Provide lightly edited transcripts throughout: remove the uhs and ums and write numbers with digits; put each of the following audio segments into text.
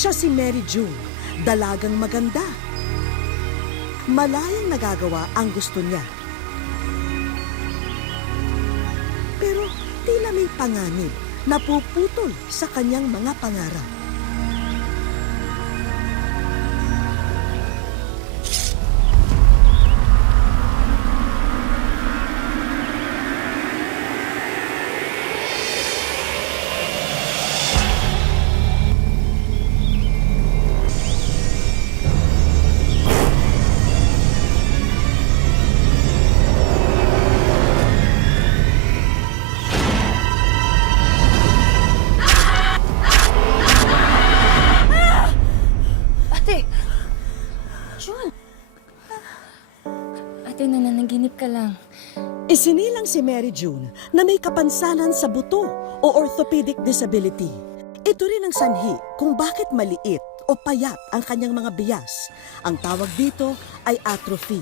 Siya si Mary June, dalagang maganda. Malayang nagagawa ang gusto niya. Pero tila may panganib na puputol sa kanyang mga pangarap. Ate, nananaginip ka lang. Isinilang si Mary June na may kapansanan sa buto o orthopedic disability. Ito rin ang sanhi kung bakit maliit o payat ang kanyang mga bias. Ang tawag dito ay atrophy.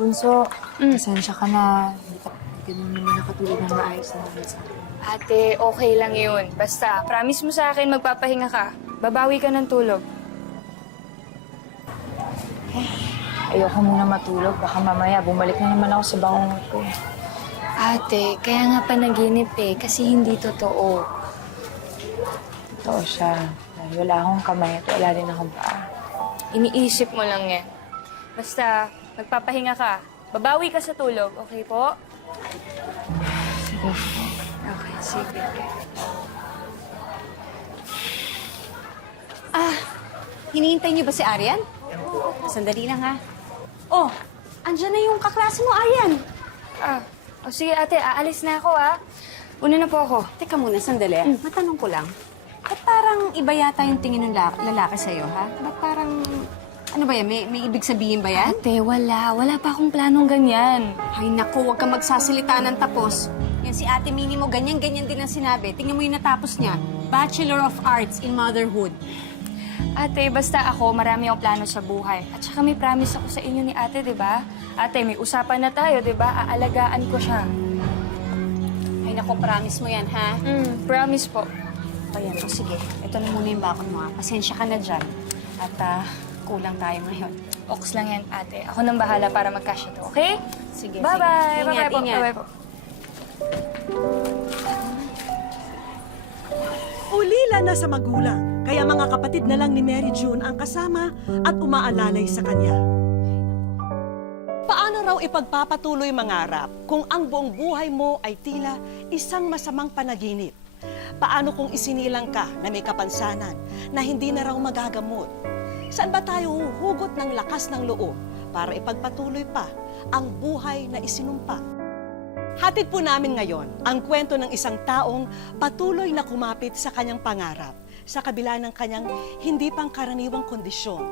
Bunso, pasensya ka na. Hindi ka naman nakatulog ng maayos na naman sa akin. Ate, okay lang yun. Basta, promise mo sa akin magpapahinga ka. Babawi ka ng tulog. Ayoko muna matulog. Baka mamaya bumalik na naman ako sa bangungot ko. Ate, kaya nga panaginip kasi hindi totoo. Totoo siya. Dahil wala akong kamay at wala din akong paa. Iniisip mo lang yan. Basta, magpapahinga ka. Babawi ka sa tulog, okay po? Sige. Okay, sige. Hinihintay niyo ba si Arian? Sandali lang, ha? Oh, andyan na yung kaklase mo, Arian. Sige ate, aalis na ako Una na po ako. Teka muna, sandali. Matanong ko lang. Ba't parang iba yata yung tingin ng lalaki sa'yo, ha? Ba't parang... Ano ba yan? May ibig sabihin ba yan? Ate, wala. Wala pa akong planong ganyan. Ay, naku, huwag kang magsasalita ng tapos. Yan si Ate Minnie mo, ganyan-ganyan din ang sinabi. Tingnan mo yung natapos niya. Bachelor of Arts in Motherhood. Ate, basta ako, marami akong plano sa buhay. At saka may promise ako sa inyo ni ate, di ba? Ate, may usapan na tayo, di ba? Aalagaan ko siya. Ay, naku, promise mo yan, ha? Promise po. O yan, o sige. Ito na muna yung bakod mo, ha? Pasensya ka na dyan. At kulang tayo ngayon. Ox lang yan, ate. Ako nang bahala para magkasya to, okay? Sige, Bye-bye. sige. Bye-bye po. Ingat. Bye-bye po. Ulila na sa magulang, kaya mga kapatid na lang ni Mary June ang kasama at umaalalay sa kanya. Paano raw ipagpapatuloy mangarap kung ang buong buhay mo ay tila isang masamang panaginip? Paano kung isinilang ka na may kapansanan na hindi na raw magagamot? Saan ba tayo huhugot ng lakas ng loob para ipagpatuloy pa ang buhay na isinumpa? Hatid po namin ngayon ang kwento ng isang taong patuloy na kumapit sa kanyang pangarap sa kabila ng kanyang hindi pangkaraniwang kondisyon.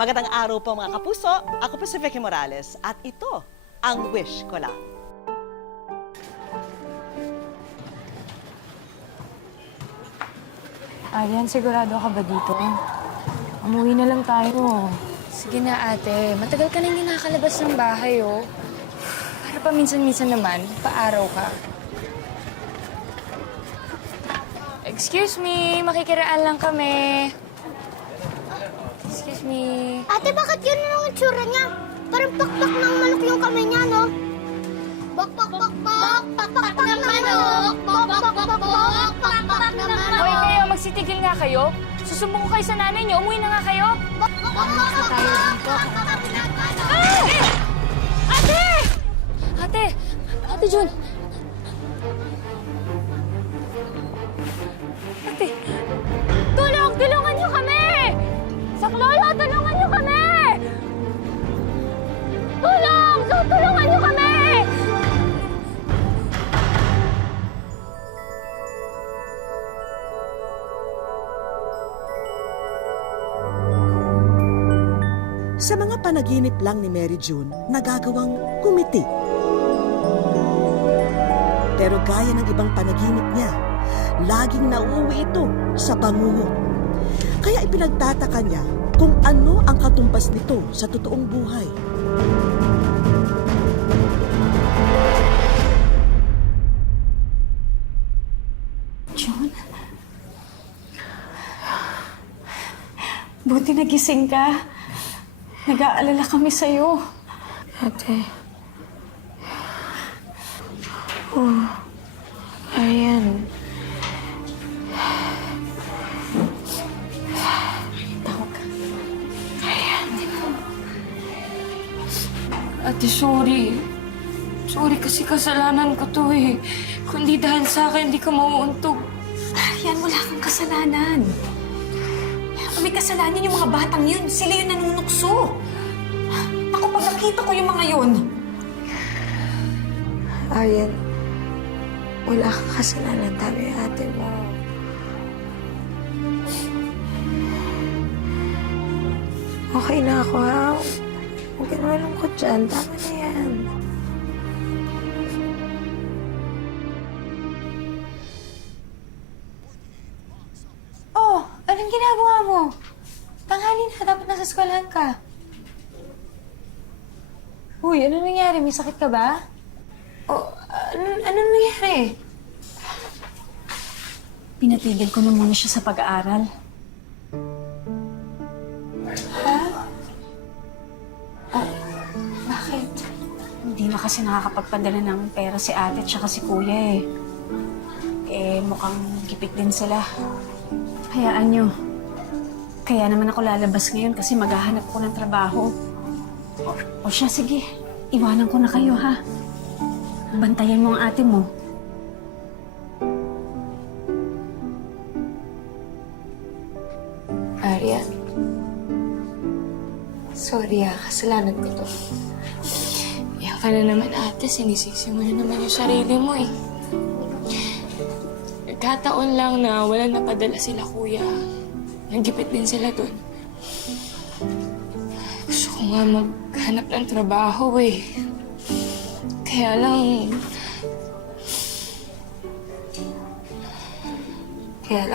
Magandang araw po mga kapuso, ako po si Vicky Morales at ito ang Wish Ko Lang. Arian, sigurado ka ba dito? Umuwi na lang tayo. Sige na, ate. Matagal ka na hindi nakakalabas ng bahay, Para pa minsan-minsan naman, paaraw ka. Excuse me, makikiraan lang kami. Excuse me. Ate, bakit yun ang itsura niya? Parang pakpak ng manok yung kamay niya, no? Bakpak ng manok! Bakpak ng manok! Hoy kayo, magsitigil nga kayo. Susumbong ko kayo sa nanay niyo. Umuwi na nga kayo. Ate! Ate! Ate June! Ate! Tulong! Tulungan niyo kami! Saklolo! Tulungan niyo kami! Tulong! Tulungan niyo kami! Sa mga panaginip lang ni Mary June, nagagawang kumiti. Pero gaya ng ibang panaginip niya, laging nauuwi ito sa bangungot. Kaya ipinagtataka niya kung ano ang katumbas nito sa totoong buhay. June? gising ka. Nag-aalala kami sa'yo. Ate. Oh, Arian. Tawag ka. Ate, sorry. Sorry kasi kasalanan ko to eh. Kundi dahil sa akin, hindi ka mauuntog. Arian, wala kang kasalanan. May kasalanan yung mga batang yun. Sila yung nanunukso. Ako, pag nakita ko yung mga yun. Arian, wala kang kasalanan. Tama yung ate mo. Okay na ako, ha? Huwag ka na malungkot dyan. Tama na yan. Oh, anong ginagawa mo? Tanghali na. Dapat nasa eskwelahan ka. Uy, ano nangyari? May sakit ka ba? Oh, anong nangyari? Pinatigil ko na muna siya sa pag-aaral. Bakit? Hindi na kasi nakakapagpadala ng pera si ate at saka si kuya eh. Eh, mukhang gipit din sila. Hayaan nyo. Kaya naman ako lalabas ngayon kasi maghahanap ko ng trabaho. O siya, sige. Iwanan ko na kayo, ha? Bantayan mo ang ate mo. Arian. Sorry, kasalanan ko to. Yan ka na naman, ate. Sinisisi mo na naman yung sarili mo eh. Nagkataon lang na wala napadala sila kuya. Nagipit din sila dun. Gusto ko nga maghanap ng trabaho eh. Kaya lang...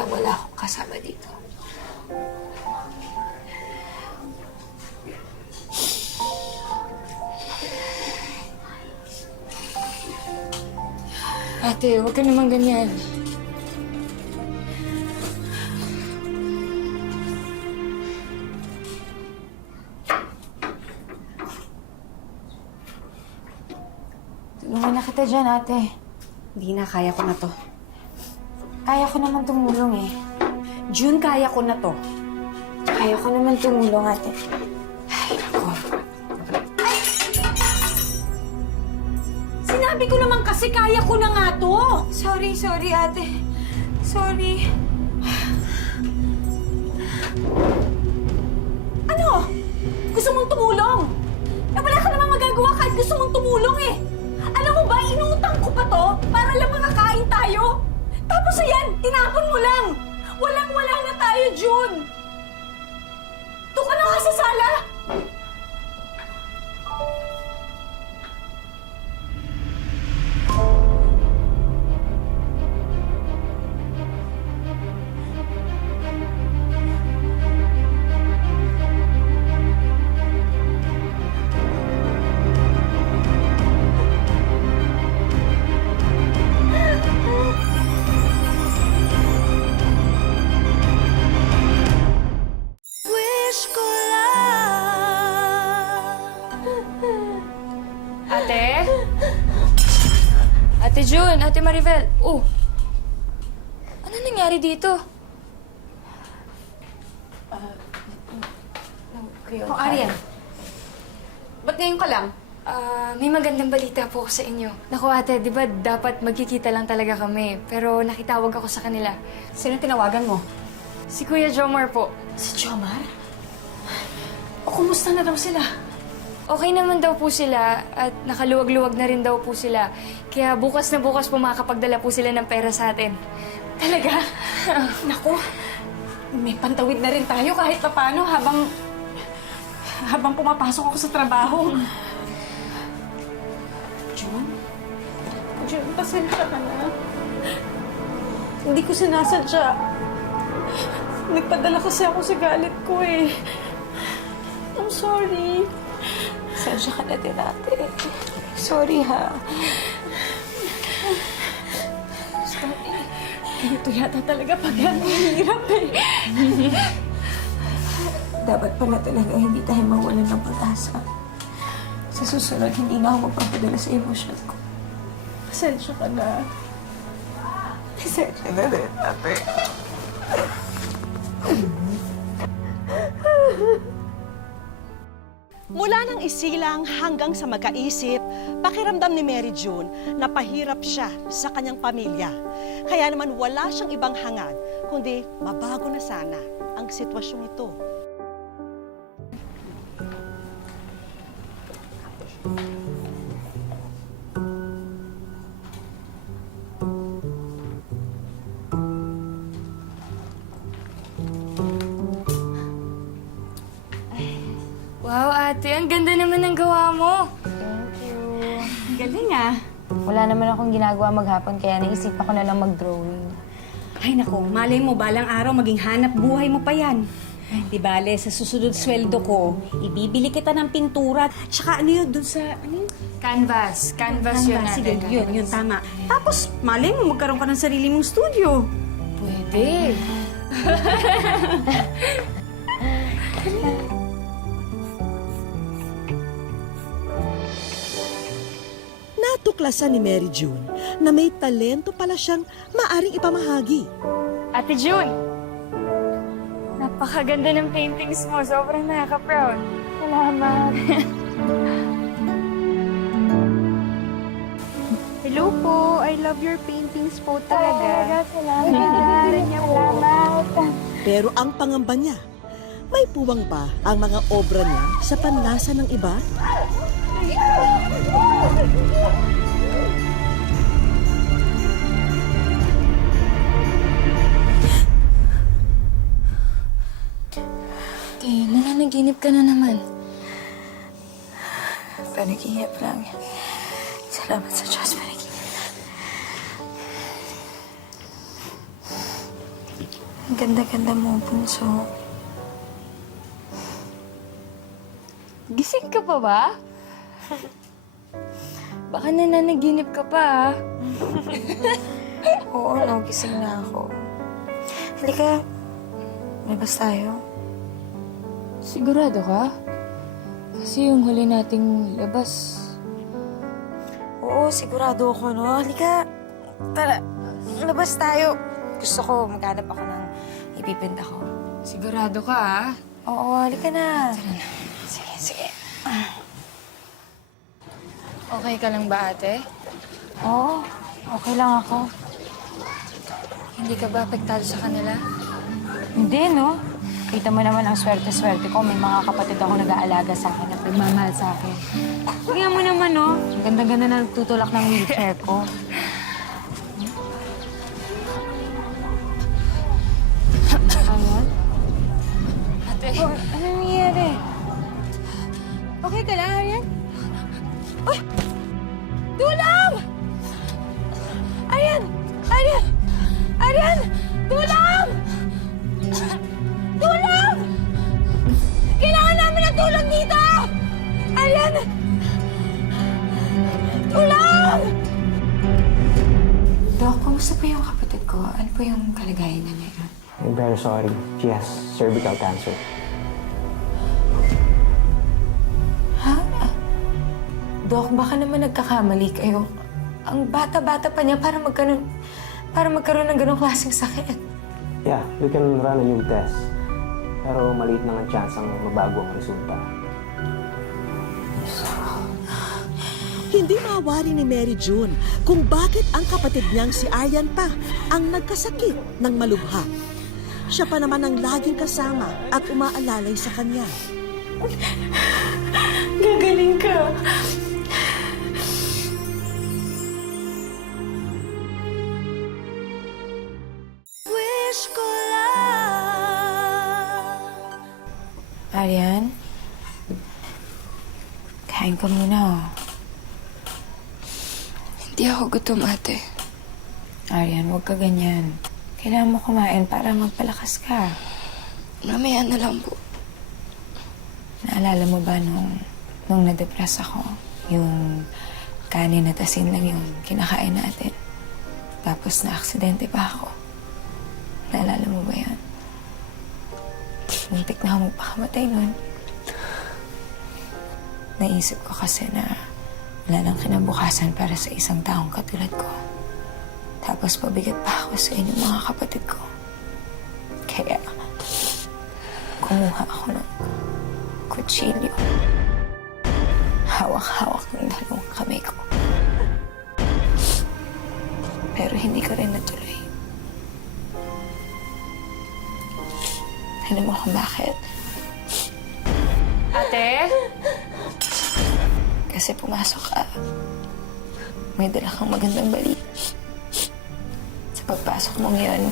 wala akong kasama dito. Ate, huwag ka naman ganyan. Tulungan na kita dyan, ate. Hindi na, kaya ko na to. Kaya ko naman tumulong eh. June, kaya ko na to. Kaya ko naman tumulong, ate. Ay, nako. Sinabi ko naman kasi kaya ko na nga to. Sorry, ate. Sorry. Ano? Gusto mong tumulong? Eh, wala ka namang magagawa kahit gusto mong tumulong eh. Alam mo ba, inutang ko pa to para lang makakain tayo. Tapos ayan, tinapon mo lang. Walang-wala na tayo, June. Doon ka na nga sa sala. Ate? Ate June, Ate Maribel. Oh. Ano nangyari dito? Oh, Arian. Ba't ngayon ka lang? May magandang balita po ako sa inyo. Naku ate, di ba dapat magkikita lang talaga kami? Pero nakitawag ako sa kanila. Sino tinawagan mo? Si Kuya Jomar po. Si Jomar? O, kumusta na daw sila? Okay naman daw po sila at nakaluwag-luwag na rin daw po sila. Kaya bukas na bukas po makakapagdala po sila ng pera sa atin. Talaga? Naku, may pantawid na rin tayo kahit paano habang pumapasok ako sa trabaho. June? June, pasensya ka na. Hindi ko sinasadya. Nagpadala kasi ako sa galit ko eh. I'm sorry. Pasensya ka na din, ate. Sorry, ha. Sorry. Ganito yata talaga pag hirap eh. Dapat pala talaga hindi tayo mawalan ng pag-asa. Sa susunod, hindi na ako magpapadala sa emosyon ko. Pasensya ka na. Pasensya na rin, ate. Mula ng isilang hanggang sa magkaisip, pakiramdam ni Mary June na pahirap siya sa kanyang pamilya. Kaya naman wala siyang ibang hangad, kundi mabago na sana ang sitwasyong ito. Wow, ate, ang ganda naman ng gawa mo. Galing ah. Wala naman akong ginagawa maghapon, kaya naisipan ko na lang mag-drawing. Ay nako, malay mo balang araw maging hanap buhay mo pa yan. Di bale, sa susunod sweldo ko, ibibili kita ng pintura. Tsaka ano yun, dun sa, ano yun? Canvas. Canvas yun Canvas, natin. sige, yun, tama. Tapos, malay mo, magkaroon ka ng sarili mong studio. Pwede. Natuklasan ni Mary June na may talento pala siyang maaring ipamahagi. Ate June, napakaganda ng paintings mo. Sobrang nakaka-proud. Salamat. Hello po, I love your paintings po talaga. Salamat. Pero ang pangamba niya, may puwang ba ang mga obra niya sa panlasa ng iba? Nananaginip ka na naman. Panaginip lang. Salamat sa Diyos, panaginip lang. Ang ganda-ganda mo, Bunso. Gising ka pa ba? Baka nananaginip ka pa, ah. Oo, no, gising na ako. Halika, labas tayo. Sigurado ka? Kasi yung huli nating labas. Oo, sigurado ako, no? Halika, tara, labas tayo. Gusto ko, maghanap ako ng ipipinta ko. Sigurado ka, ah. Oo, halika na. Sige, sige. Okay ka lang ba, ate? Oo, okay lang ako. Hindi ka ba apektado sa kanila? Hindi, no? Kita mo naman ang swerte-swerte ko. May mga kapatid ako nag-aalaga sa akin at nagmamahal sa akin. Tingnan mo naman, no? Ang ganda-ganda na nagtutulak ng wheelchair ko. Ano? Ate, Oh, ano nangyayari? Okay ka lang, Aryan? Uy! Tulong! Aryan! Aryan! Aryan! Tulong! Tulong! Kailangan namin ng tulong dito! Aryan! Tulong! Dok, kumusta po yung kapatid ko? Ano po yung kalagayan niya ngayon? I'm very sorry. She has cervical cancer. Ha? Dok, baka naman nagkakamali kayo. Ang bata-bata pa niya para magkaroon ng ganong klaseng sakit. Yeah, we can run a new test. Pero maliit lang ang chance ang mabago ang resulta. Hindi mawari ni Mary June kung bakit ang kapatid niyang si Aryan pa ang nagkasakit ng malubha. Siya pa naman ang laging kasama at umaalalay sa kanya. Gagaling ka. Wish ko lang. Aryan? Kain ka muna, oh. hindi ako gutom, ate. Aryan, huwag ka ganyan. Kailangan mo kumain para magpalakas ka. Mamaya na lang po. Naalala mo ba nung na-depress ako? Yung kanin at asin lang yung kinakain natin. Tapos na-aksidente pa ako. Naalala mo ba yan? Muntik na ako magpakamatay nun. Naisip ko kasi na wala nang kinabukasan para sa isang taong katulad ko. Tapos pabigat pa ako sa inyong mga kapatid ko. Kaya, kumuha ako ng kutsilyo. Hawak-hawak ng dalawang kamay ko. Pero hindi ko rin natuloy. Alam mo kung bakit? Ate? Kasi pumasok ka. May dala kang magandang balita. Sa pagpasok mong yun,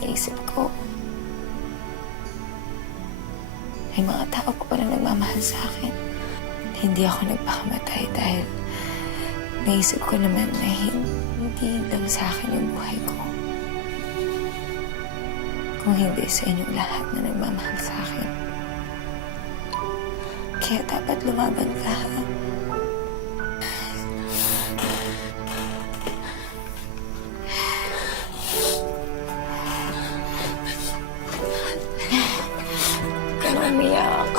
naisip ko, may mga tao pa pala nagmamahal sa akin. Hindi ako nagpakamatay dahil naisip ko naman na hindi lang sa akin yung buhay ko. Kung hindi sa inyong lahat na nagmamahal sa akin. Kaya dapat lumaban ka, ha? Huwag ka na umiyak.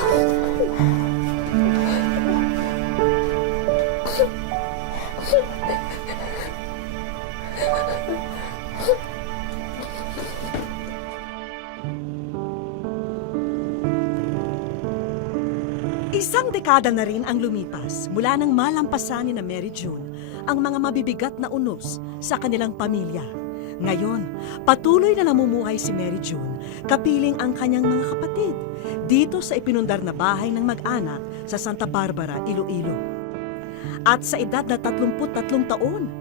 Isang dekada na rin ang lumipas mula nang malampasan ni na Mary June ang mga mabibigat na unos sa kanilang pamilya. Ngayon, patuloy na namumuhay si Mary June, kapiling ang kanyang mga kapatid, dito sa ipinundar na bahay ng mag-anak sa Santa Barbara, Iloilo. At sa edad na 33 taon,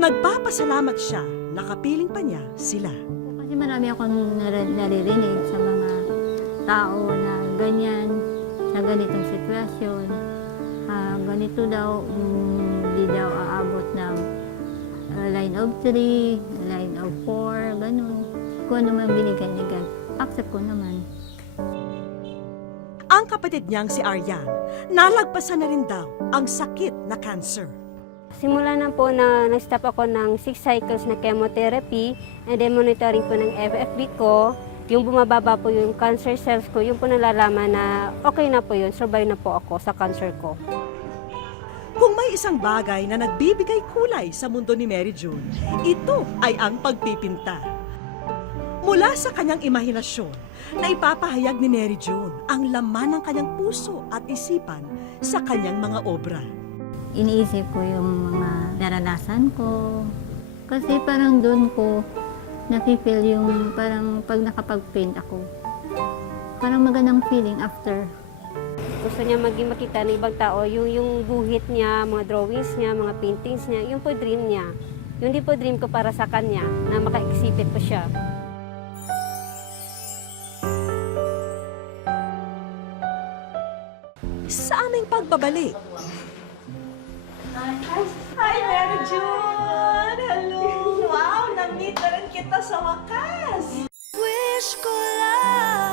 nagpapasalamat siya na kapiling pa niya sila. Kasi marami akong naririnig sa mga tao na ganyan, sa ganitong sitwasyon. Ganito daw, hindi daw aabot ng line of 3, line of 4, ganun. Kung ano man binigay ni God, accept ko naman. Ang kapatid niyang si Aryan, nalagpasan na rin daw ang sakit na cancer. Simula na po na nag-stop ako ng 6 cycles na chemotherapy and then monitoring po ng FFB ko. Yung bumababa po yung cancer cells ko, yung po nalalaman na okay na po yun, survive na po ako sa cancer ko. Kung may isang bagay na nagbibigay kulay sa mundo ni Mary June, ito ay ang pagpipinta. Mula sa kanyang imahinasyon, na ipapahayag ni Mary June ang laman ng kanyang puso at isipan sa kanyang mga obra. Iniisip ko yung mga naranasan ko. Kasi parang doon ko nafe-feel yung parang pag nakapag-paint ako. Parang magandang feeling after. Gusto niya maging makita ng ibang tao, yung guhit niya, mga drawings niya, mga paintings niya, yung po dream niya. Yung di po dream ko para sa kanya, na maka-exhibit po siya. Sa aming pagbabalik. Hi, Mary June! Hello! Wow! Na-meet na rin kita sa wakas! Wish ko lang!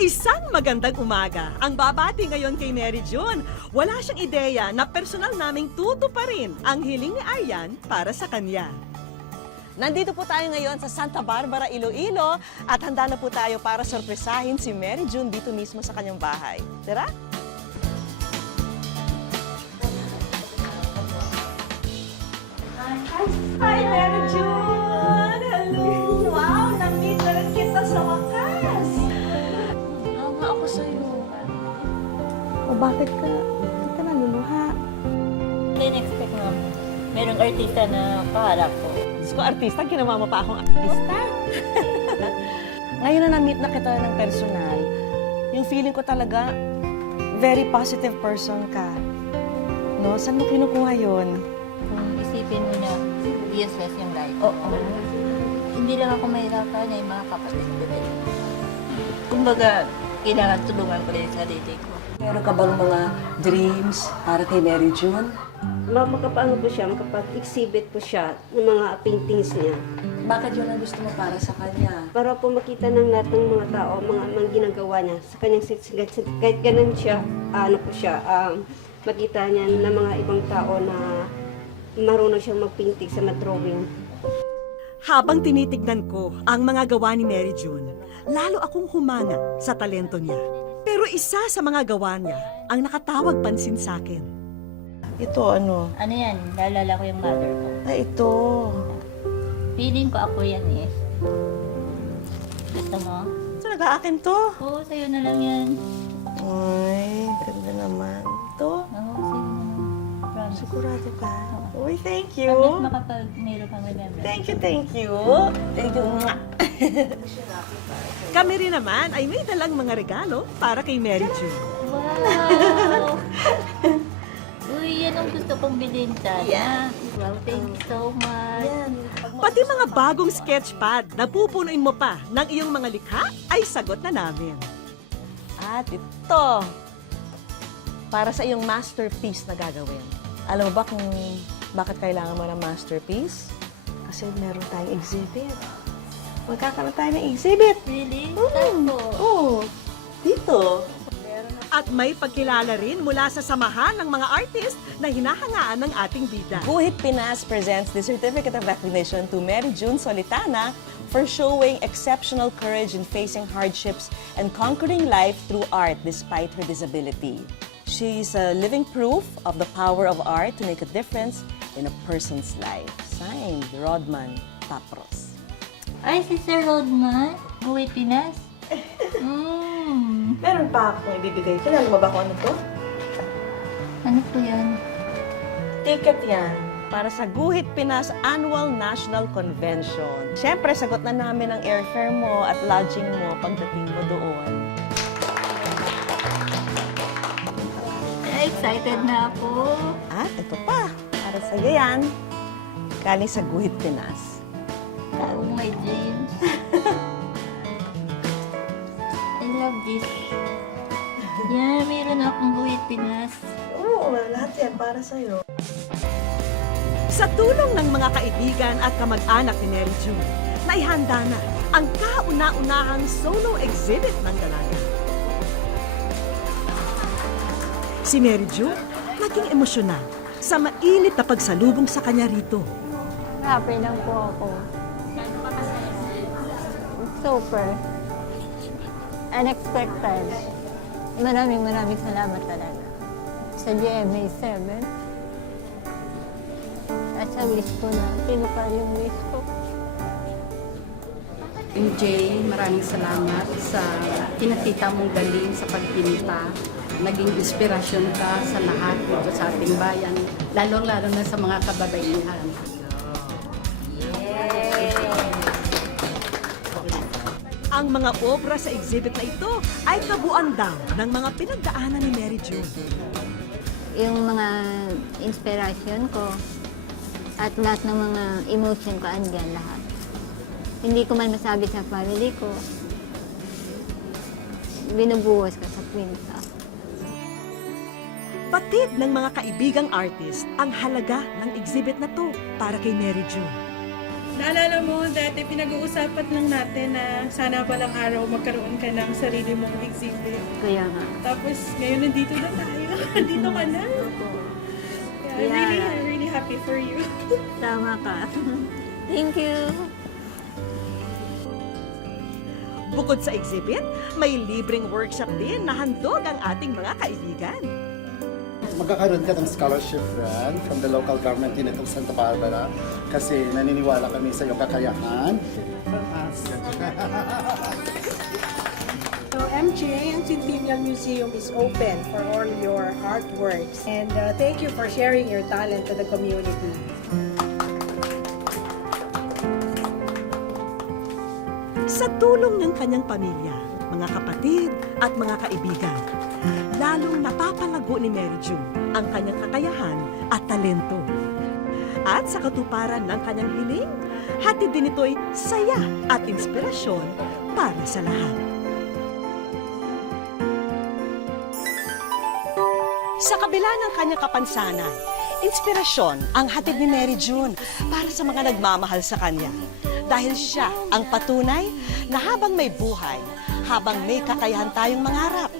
Isang magandang umaga ang babati ngayon kay Mary June. Wala siyang ideya na personal naming tutuparin ang hiling ni Aryan para sa kanya. Nandito po tayo ngayon sa Santa Barbara, Iloilo at handa na po tayo para sorpresahin si Mary June dito mismo sa kanyang bahay. Tara? Hi, Mary June! Hello! Wow! Na-meet na rin kita sa wakas! Hawa ako sa'yo. O bakit ka naluluha? Hindi expect na merong artista na kaharap ko. Diyos ko, artista, ginawa mo pa akong artista. Ngayon na na-meet na kita ng personal, yung feeling ko talaga, very positive person ka. No? Saan mo kinukuha yun? Kung isipin mo na useless yung life. Oo. Hindi lang ako mahirapan na yung mga kapatid ko din. Kumbaga, kailangan tulungan ko rin yung sarili ko. Meron ka bang mga dreams para kay Mary June? Makapaano po siya, makapag-exhibit po siya ng mga paintings niya. Bakit yun ang gusto mo para sa kanya? Para po makita ng lahat ng mga tao, mga ginagawa niya sa kanyang kahit ganun siya, makita niya ng mga ibang tao na marunong siyang mag-painting sa drawing. Habang tinitignan ko ang mga gawa ni Mary June, lalo akong humanga sa talento niya. Pero isa sa mga gawa niya ang nakatawag pansin sa akin. Ito ano? Ano yan? Naalala ko yung mother ko. Ay, ito. Feeling ko ako yan eh. Gusto mo? So, nag-aakin to? Oo, sa'yo na lang yan. Ay, ganda naman. Ito? Oo, sa'yo na lang. Promise. Sigurado ka? Uy, thank At least you. makapag mayroon kang remembrance. Thank you, thank you. Thank you. Mwah. Kami rin naman ay may dalang mga regalo para kay Mary June. Wow! Uy, yan ang gusto kong bilhin sana. Wow, thank you so much. Pati mga bagong sketchpad na pupunuin mo pa ng iyong mga likha ay sagot na namin. At ito. Para sa iyong masterpiece na gagawin. Alam mo ba kung bakit kailangan mo ng masterpiece? Kasi meron tayong exhibit. Magkakaroon tayo ng exhibit. Really? Oo. Dito. At may pagkilala rin mula sa samahan ng mga artist na hinahangaan ng ating bida. Guhit Pinas presents the Certificate of Recognition to Mary June Solitana for showing exceptional courage in facing hardships and conquering life through art despite her disability. She's a living proof of the power of art to make a difference in a person's life. Signed, Rodman Papros. Ay, si Sir Rodman. Guhit Pinas. Meron pa akong ibibigay. Kilala mo ba kung ano to? Ano po yan? Ticket yan para sa Guhit Pinas Annual National Convention. Siyempre, sagot na namin ang airfare mo at lodging mo pagdating mo doon. Excited na ako. At ito pa, para sa iyo yan. Galing sa Guhit Pinas. Oh, my dreams. I love this. Yan, meron akong Guhit Pinas. Oo, lahat yan para sa iyo. Sa tulong ng mga kaibigan at kamag-anak ni Mary June, naihanda na ang kauna-unahang solo exhibit ng dalaga. Si Mary June naging emosyonal sa mainit na pagsalubong sa kanya rito. Happy lang po ako. Super. Unexpected. Maraming salamat talaga. Sa GMA 7. At sa wish ko na, pinupal yung wish ko. MJ, maraming salamat sa pinakita mong galing sa pagpinta. Naging inspirasyon ka sa lahat dito sa ating bayan, lalong-lalo na sa mga kababaihan. Ang mga obra sa exhibit na ito ay kabuuan daw ng mga pinagdaanan ni Mary June. Yung mga inspiration ko at lahat ng mga emotion ko andyan lahat. Hindi ko man masabi sa family ko. Binubuhos ko sa kwenta. Batid ng mga kaibigang artist ang halaga ng exhibit na to para kay Mary June. Naalala mo, dati pinag-uusapan lang natin na sana palang araw magkaroon ka ng sarili mong exhibit. Kaya nga. Tapos ngayon nandito na tayo. Nandito ka na. Yeah, really happy for you. Tama ka. Thank you. Bukod sa exhibit, may libreng workshop din na handog ang ating mga kaibigan. Magkakaroon ka ng scholarship grant from the local government din itong Santa Barbara kasi naniniwala kami sa iyong kakayahan. So MJ, ang Centennial Museum is open for all your artworks. And thank you for sharing your talent to the community. Sa tulong ng kanyang pamilya, mga kapatid at mga kaibigan, lalong napapalago ni Mary June ang kanyang kakayahan at talento. At sa katuparan ng kanyang hiling, hatid din ito'y saya at inspirasyon para sa lahat. Sa kabila ng kanyang kapansanan, inspirasyon ang hatid ni Mary June para sa mga nagmamahal sa kanya. Dahil siya ang patunay na habang may buhay, habang may kakayahan tayong mangarap,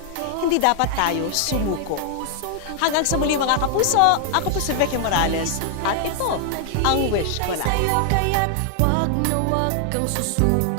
hindi dapat tayo sumuko. Hanggang sa muli mga kapuso, ako po si Vicky Morales at ito ang Wish Ko Lang. kang susuko.